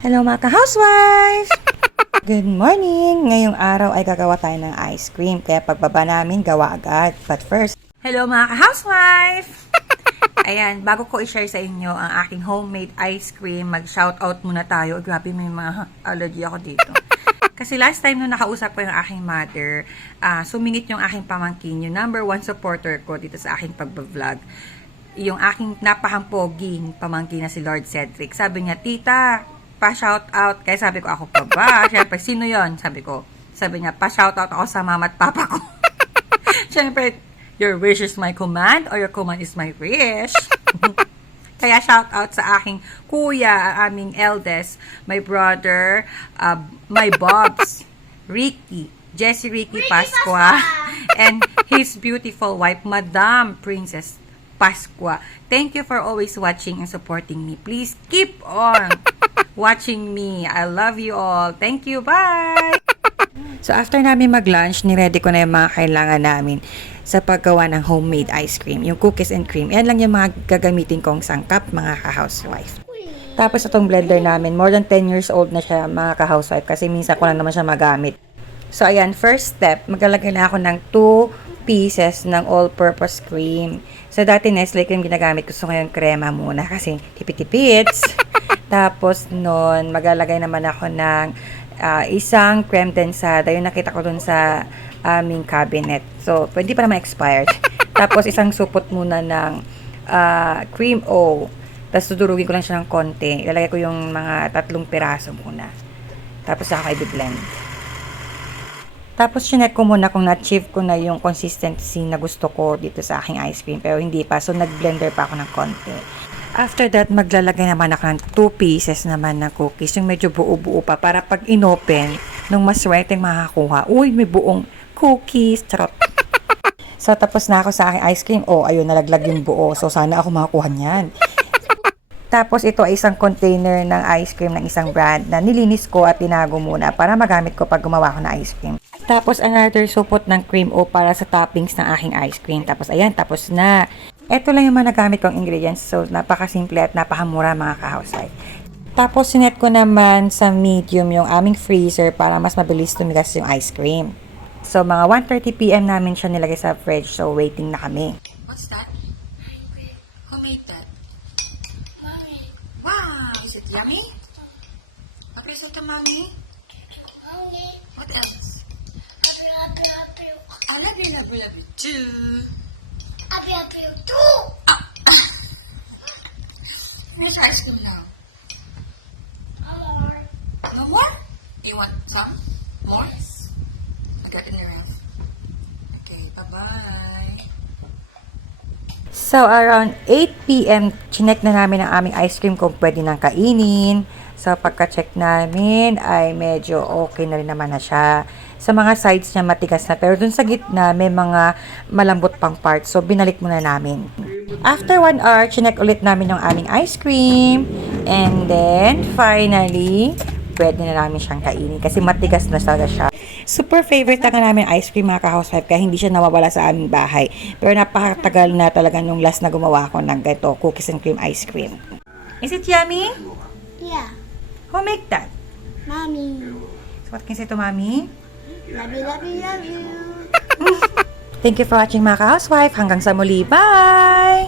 Hello mga ka-housewife! Good morning! Ngayong araw ay gagawa tayo ng ice cream, kaya pagbaba namin, gawa agad. But first, hello mga ka-housewife! Ayan, bago ko i-share sa inyo ang aking homemade ice cream, mag-shoutout muna tayo. Grabe, may mga allergy ako dito. Kasi last time nung nakausap ko yung aking mother, sumingit yung aking pamangkin, yung number 1 supporter ko dito sa aking pagbablog. Yung aking napakampoging pamangkin na si Lord Cedric. Sabi niya, tita, pa-shout out. Kaya sabi ko, ako pa ba? Siyempre, sino yon? Sabi ko. Sabi niya, pa-shout out ako sa mama at papa ko. Siyempre, your wish is my command or your command is my wish. Kaya shout out sa aking kuya, aming eldest, my brother, my Bobs, Ricky, Ricky Pasqua, and his beautiful wife, Madam Princess Pasqua. Thank you for always watching and supporting me. Please keep on watching me. I love you all. Thank you. Bye! So, after namin mag-lunch, niready ko na yung mga kailangan namin sa paggawa ng homemade ice cream. Yung cookies and cream. Yan lang yung mga gagamitin kong sangkap, mga ka-housewife. Tapos, itong blender namin, more than 10 years old na siya, mga ka-housewife, kasi minsan ko lang naman siya magamit. So, ayan, first step, maglalagay na ako ng 2 pieces ng all-purpose cream. So, dati Nestle cream ginagamit ko. So, ngayon, krema muna kasi tipid-tipids. Tapos, nun, maglalagay naman ako ng isang creme densada. Yung nakita ko dun sa aming cabinet. So, pwede pa naman expired. Tapos, isang supot muna ng cream O. Tapos, dudurugin ko lang siya ng konti. Ilalagay ko yung mga 3 piraso muna. Tapos, saka ko i-blend. Tapos, chinek ko muna kung na-achieve ko na yung consistency na gusto ko dito sa aking ice cream. Pero hindi pa. So, nag-blender pa ako ng konti. After that, maglalagay naman ako ng 2 pieces naman ng cookies. Yung medyo buo-buo pa. Para pag inopen, nung maswerteng makakuha. Uy, may buong cookies. Charot. So, tapos na ako sa aking ice cream. Oh, ayun, nalaglag yung buo. So, sana ako makakuha niyan. Tapos, ito ay isang container ng ice cream ng isang brand na nilinis ko at tinago muna para magamit ko pag gumawa ko ng ice cream. Tapos, another supot ng cream O para sa toppings ng aking ice cream. Tapos, ayan, tapos na. Ito lang yung mga nagamit kong ingredients. So, napakasimple at napakamura mga ka-housewife. Tapos, sinet ko naman sa medium yung aming freezer para mas mabilis tumigas yung ice cream. So, mga 1:30 PM namin siya nilagay sa fridge. So, waiting na kami. What's that? Who made that? Mommy. Wow! Is it yummy? Okay, so to mommy. Mommy. What else? I love you. I love you too. I love you too. Where's ice cream now? More. No more? You want some? More? I got in the rest. Okay, bye-bye. So, around 8 PM, chinek na namin ang aming ice cream kung pwede nang kainin. So, pagka-check namin, ay medyo okay na rin naman na siya. Sa mga sides niya matigas na, pero dun sa gitna, may mga malambot pang parts. So, binalik muna namin. After 1 hour, chinek ulit namin yung aming ice cream. And then, finally, pwede na namin siyang kainin kasi matigas na talaga siya. Super favorite na namin ice cream mga ka-housewife kaya hindi siya nawawala sa aming bahay. Pero napakatagal na talaga nung last na gumawa ako ng ganito, cookies and cream ice cream. Is it yummy? Yeah. Who make that? Mommy. So what can you say to mommy? Love you, love you, love you. Thank you for watching mga ka-housewife. Hanggang sa muli. Bye!